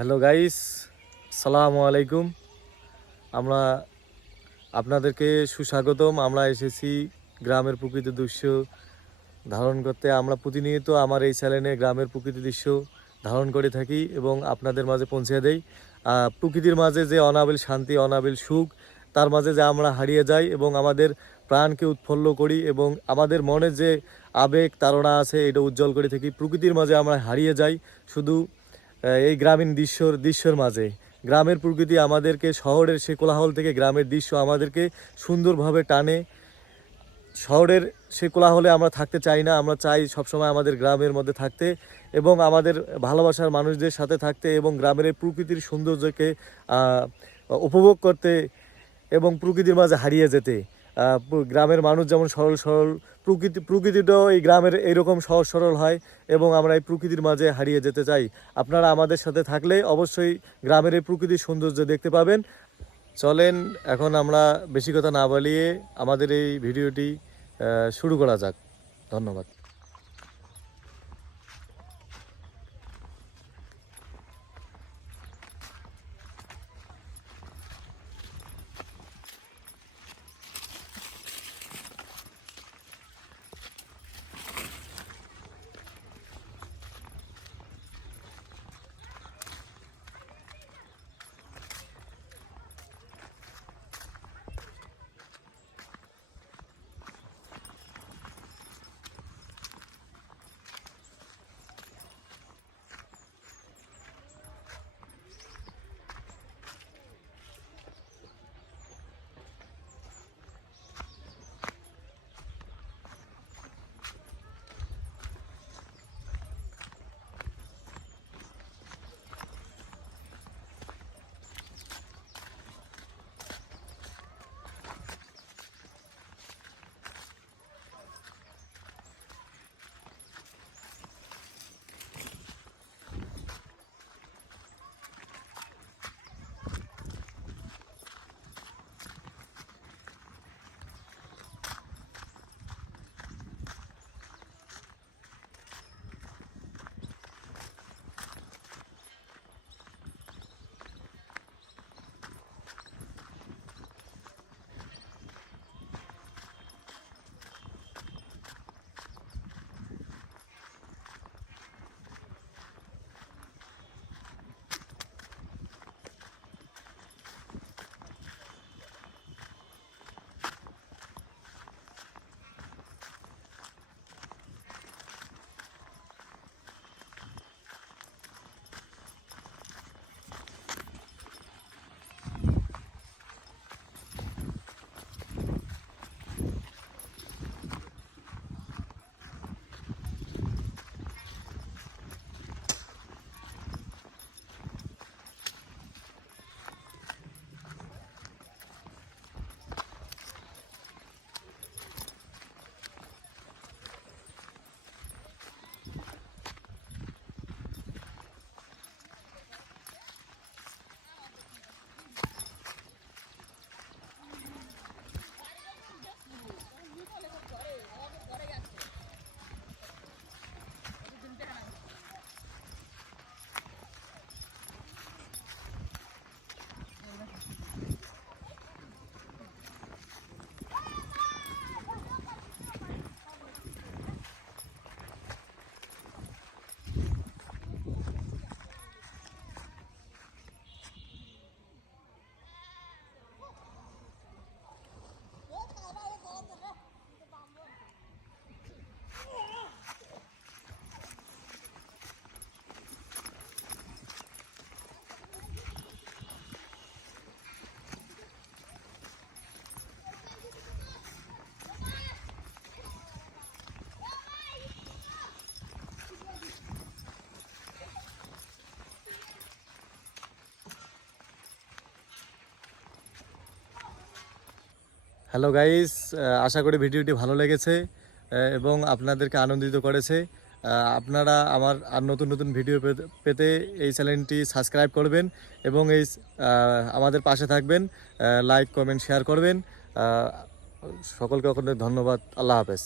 Hello guys, সালামু আলাইকুম। আমরা আপনাদেরকে সুস্বাগতম। আমরা এসেছি গ্রামের প্রকৃতি দৃশ্য ধারণ করতে। আমরা প্রতিনিয়ত আমার এই চ্যানেলে গ্রামের প্রকৃতি দৃশ্য ধারণ করে থাকি এবং আপনাদের মাঝে পৌঁছে দেই। প্রকৃতির মাঝে যে অনাবিল শান্তি, অনাবিল সুখ, তার মাঝে যে আমরা হারিয়ে যাই এবং আমাদের প্রাণকে উৎফুল্ল করি এবং আমাদের মনে যে আবেগ, তাড়না আছে, এটা উজ্জ্বল করে থাকি। প্রকৃতির মাঝে আমরা হারিয়ে যাই। শুধু এই গ্রামীণ দৃশ্যর দৃশ্যর মাঝে। গ্রামের প্রকৃতি আমাদেরকে, শহরের সে কোলাহল থেকে গ্রামের দৃশ্য আমাদেরকে সুন্দরভাবে টানে। শহরের সে কোলাহলে আমরা থাকতে চাই না, আমরা চাই সবসময় আমাদের গ্রামের মধ্যে থাকতে এবং আমাদের ভালোবাসার মানুষদের সাথে থাকতে এবং গ্রামের প্রকৃতির সৌন্দর্যকে উপভোগ করতে এবং প্রকৃতির মাঝে হারিয়ে যেতে। গ্রামের মানুষ যেমন সরল সরল, প্রকৃতি, প্রকৃতিটাও এই গ্রামের এইরকম সহজ সরল হয় এবং আমরা এই প্রকৃতির মাঝে হারিয়ে যেতে চাই। আপনারা আমাদের সাথে থাকলে অবশ্যই গ্রামের এই প্রকৃতির সৌন্দর্য দেখতে পাবেন। চলেন, এখন আমরা বেশি কথা না বলিয়ে আমাদের এই ভিডিওটি শুরু করা যাক। ধন্যবাদ। হ্যালো গাইস আশা করি ভিডিওটি ভালো লেগেছে এবং আপনাদেরকে আনন্দিত করেছে। আপনারা আমার আর নতুন নতুন ভিডিও পেতে- এই চ্যানেলটি সাবস্ক্রাইব করবেন এবং এই আমাদের পাশে থাকবেন লাইক, কমেন্ট, শেয়ার করবেন। সকলকে ধন্যবাদ। আল্লাহ হাফেজ।